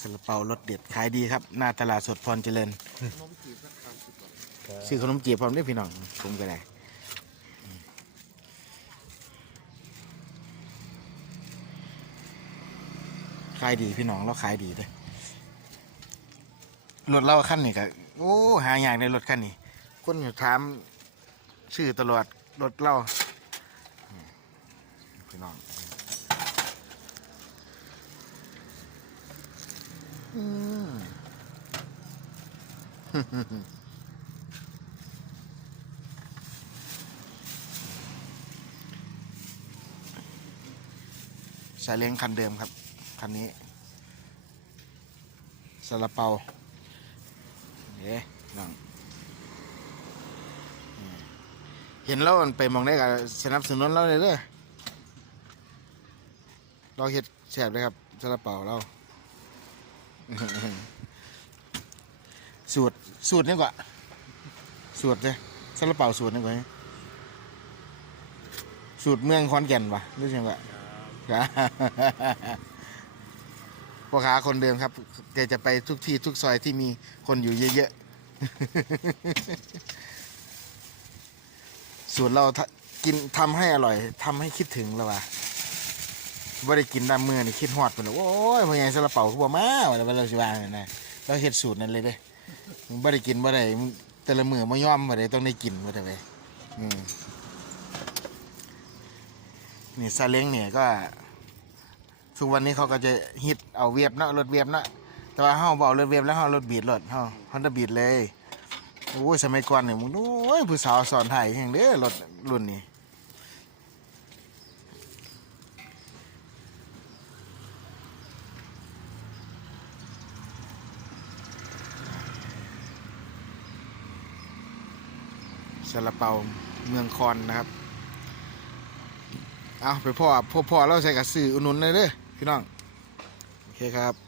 ซาลาเปารสเด็ดขายดีครับ หน้าตลาดสดพรเจริญซื้อขนมจีบพร้อมด้วยพี่น้องผมก็ได้ขายดีพี่น้องเราขายดีเลยรถเราขั้นนี้ก็โอ้หาอย่างในรถขั้นนี้คนอยู่ถามชื่อตลอดรถเราอืมพี่น้อง อืม สายเลี้ยงคันเดิมครับ คันนี้ซาลาเปาเอ๊ะน้องเห็นแล้วมันไปมองได้กับสนับสนุนเราเลยเด้อเราเห็ดแสบเลยครับซาลาเปาเรา สูตรสูตรนี่กว่าสูตรเลยซาลาเปาสูตรนี่กว่าสูตรเมืองขอนแก่นปะรู้จักปะครับพ่อค้าคนเดิมครับแกจะไปทุกที่ทุกซอยที่มีคนอยู่เยอะๆ สูตรเราทกินทำให้อร่อยทำให้คิดถึงแล้วว่ะ ว่าได้กินดำมือนี่คิดฮอดไปเลยโอ้ยพ่อใหญ่ซาลาเปาคือบ่มาว่าเราสิว่าเนี่ยนะเราเฮ็ดสูตรนั้นเลยเด้มึงบ่ได้กินบ่ได้มึงแต่ละมื้อบ่ยอมบ่ได้ต้องได้กินบ่ได้เว้ยอืมนี่ซาเล้งเนี่ยก็ทุกวันนี้เขาก็จะฮิตเอาเวียบเนาะรถเวียบเนาะแต่ว่าเฮาบ่เอารถเวียบแล้วเฮาเอารถบีดรถเฮาฮอนด้าบีดเลยโอ้ยสมัยก่อนเนี่ยมึงโอ้ยผู้สาวสอนไทยแห่งเด้อรถรุ่นนี้ ซาลาเปาเมืองคอนนะครับ เอาไปพ่อพ่อพ่อเราใส่กับสื่ออุดหนุนเลยเด้อพี่น้อง โอเคครับ